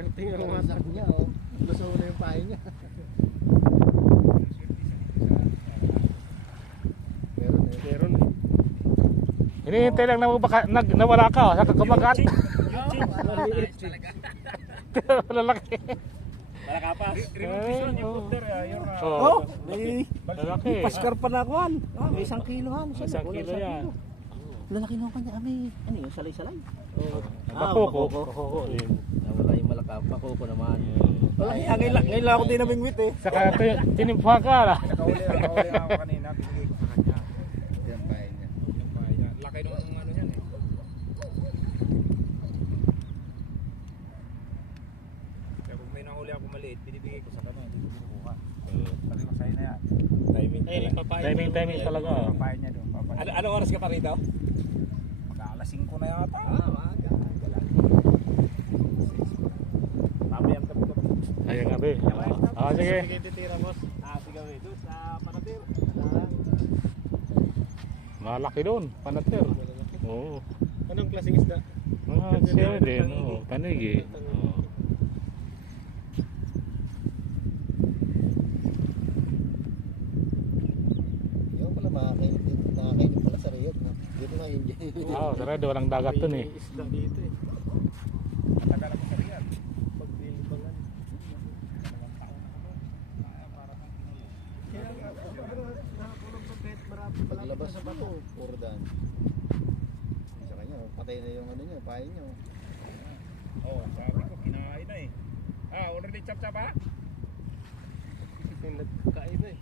Tingnan mo nga niya, oh. Gusto mo na yung pahay niya. Meron eh. Hinihintay lang na nawala ka, oh, sa kakabagat. Maliit talaga. Lalaki. Malakapas. Revolution yung puter. Oo. May Lalaki. paskar pa na kuhan. May 1 kilohan. Isang kilo yan. Lalaki naman kanya. Ano yun? Salay-salay? Bakoko. Bakoko. Nawala yung pakoko naman. Wala, ngayon lang ako din namingwit eh. Saka tinimpa ka na. Nakahuli ako kanina. Pinigay ko sa kanya. Yan pahay niya. Yung pahay niya. Laki nung ano yan eh. Kaya kung may nahuli ako maliit, binibigay ko sa kanya. Hindi ko binukuha. Sabi ko sa'yo na yan. Timing talaga. Papahay niya doon. Ano oras ka pa rito? Mag-aalas 5 na yata. Maaga. Mamayang gabi. Ayun nga be. Sige. Titira boss. Sige we. Doon sa Panatir. Malaki doon. Panatir. Oo. Anong klaseng isda? Siya din. Panigi. Yung pala nakakainin pala sa Riyadh. Dito na yun. Sa Red, walang dagat dun eh. Isda dito eh. Matagal ako sa Riyadh. Pagpili pa lang. Paglabas sa bato, puro daan. Sa kanya, patay na yung ano niya, pahay niya. Oo, sabi ko, kinain na eh. Already chop-chop ha? Nagkain na eh.